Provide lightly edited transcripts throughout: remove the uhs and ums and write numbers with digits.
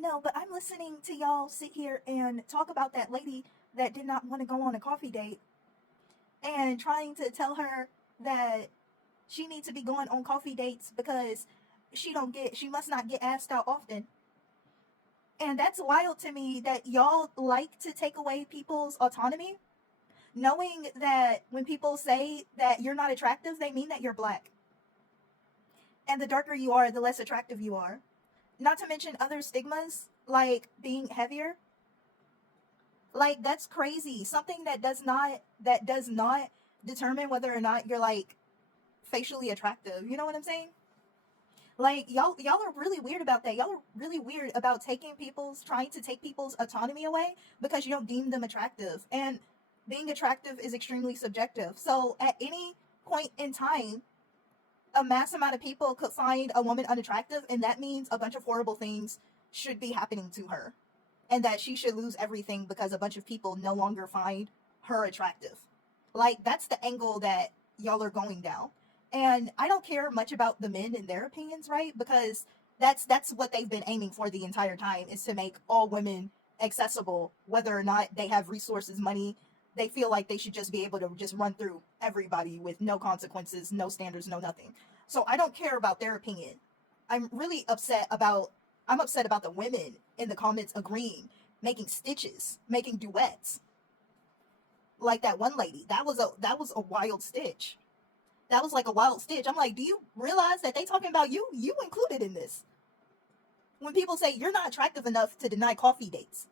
No, but I'm listening to y'all sit here and talk about that lady that did not want to go on a coffee date and trying to tell her that she needs to be going on coffee dates because she must not get asked out often. And that's wild to me that y'all like to take away people's autonomy, knowing that when people say that you're not attractive, they mean that you're black. And the darker you are, the less attractive you are. Not to mention other stigmas like being heavier. Like that's crazy. Something that does not determine whether or not you're like facially attractive. You know what I'm saying? Like y'all are really weird about that. Y'all are really weird about trying to take people's autonomy away because you don't deem them attractive. And being attractive is extremely subjective. So at any point in time, a mass amount of people could find a woman unattractive, and that means a bunch of horrible things should be happening to her. And that she should lose everything because a bunch of people no longer find her attractive. Like, that's the angle that y'all are going down. And I don't care much about the men and their opinions, right? Because that's what they've been aiming for the entire time, is to make all women accessible, whether or not they have resources, money. They feel like they should just be able to just run through everybody with no consequences, no standards, no nothing. So I don't care about their opinion. I'm really upset about the women in the comments agreeing, making stitches, making duets. Like that one lady. That was a wild stitch. That was like a wild stitch. I'm like, do you realize that they talking about you? You included in this. When people say you're not attractive enough to deny coffee dates,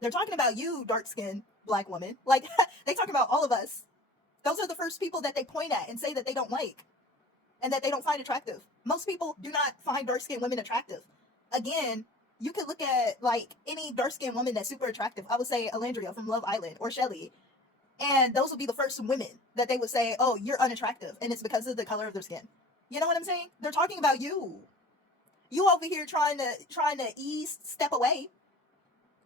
they're talking about you, dark skinned black woman. Like they talking about all of us. Those are the first people that they point at and say that they don't like and that they don't find attractive. Most people do not find dark skinned women attractive. Again, you could look at like any dark skinned woman that's super attractive. I would say Alandria from Love Island or Shelly. And those would be the first women that they would say, oh, you're unattractive. And it's because of the color of their skin. You know what I'm saying? They're talking about you. You over here trying to step away,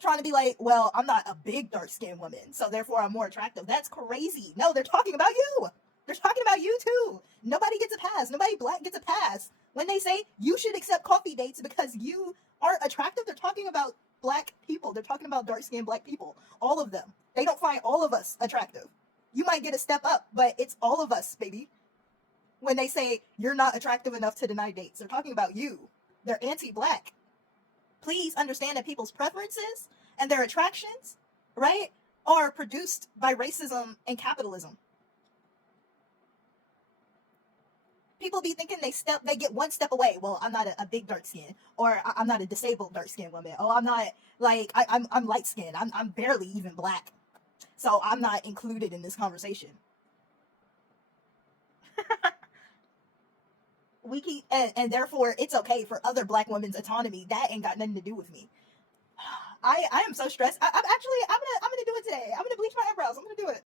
trying to be like, well, I'm not a big dark skinned woman, so therefore I'm more attractive. That's crazy. No, they're talking about you. They're talking about you too. Nobody gets a pass. Nobody black gets a pass. When they say you should accept coffee dates because you aren't attractive, they're talking about black people. They're talking about dark skinned black people. All of them. They don't find all of us attractive. You might get a step up, but it's all of us, baby. When they say you're not attractive enough to deny dates, they're talking about you. They're anti-black. Please understand that people's preferences and their attractions, right, are produced by racism and capitalism. People be thinking they get one step away. Well, I'm not a big dark skin, or I'm not a disabled dark skin woman. Oh, I'm not like I'm light skinned. I'm barely even black, so I'm not included in this conversation. We keep and therefore it's okay for other black women's autonomy. That ain't got nothing to do with me. I am so stressed. I'm gonna do it today. I'm gonna bleach my eyebrows. I'm gonna do it.